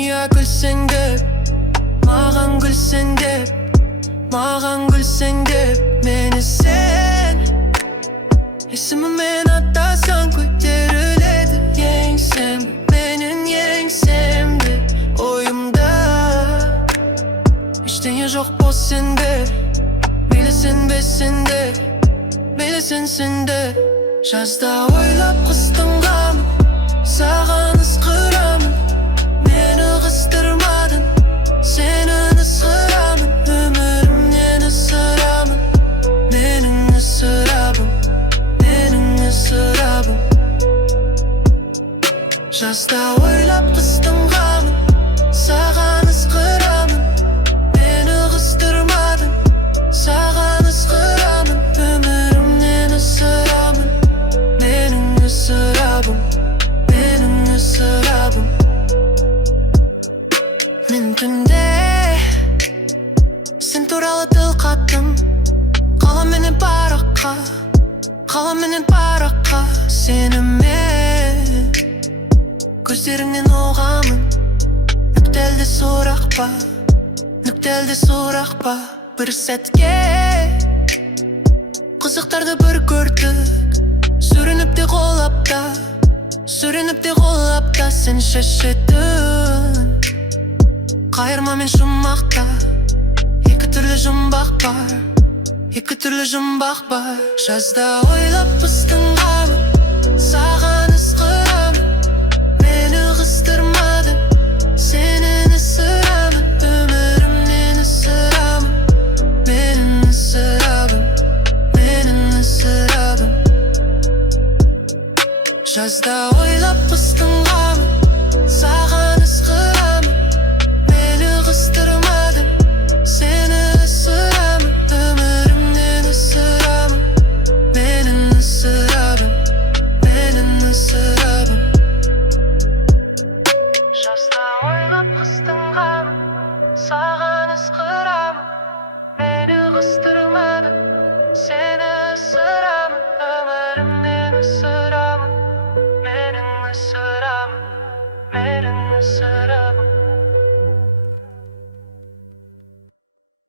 Dünya gülsen de, mağan gülsen de, mağan gülsen de meni sen. Esimi men atasan ko'tariladi yengsem, menin yengsemdi oyumda. Echtenge jo'q bo'lsin de, meylisin besin de, meylisin sen de. Жазда ойлап қыстың ғамын, саған ысқырамын. Мені қыстырмадың, сені ысырамын. Өмірімнен ысырамын, менің ысырабым, менің ысырабым. Жазда ойлап қыстың ғамын, саған ысқырамын. Мені қыстырмадың, саған ысқырамын. Өмірімнен ысырамын, менің ысырабым, менің ысырабым. Мен түнде сен туралы тіл қаттым, қаламенен параққа, қаламенен параққа. Сені мен көздеріңнен оғамын. Нүктелді сұрақ па, нүктелді сұрақ па. Бір сәтке қызықтарды бір көрдік, сүрініп те қолап та, сүрініп те қолап та. Сен шешетін қайырма мен жұмақта, екі түрлі жұмбақ бар, екі түрлі жұмбақ бар. Жазда ойлап қыстың ғамын, саған ысқырамын. Мені қыстырмадың, сенен ысырамын. Өмірімнен ысырамын, менің ысырабым, менің ысырабым. Жазда ойлап қыстың ғамын, саған ысқырамын. Мені қыстырмадың, сені ысырамын. Өмірімнен ысырамын, менің ысырабым, менің ысырабым. Жазда ойлап қыстың ғамын, саған ысқырамын. Мені қыстырмадың, сені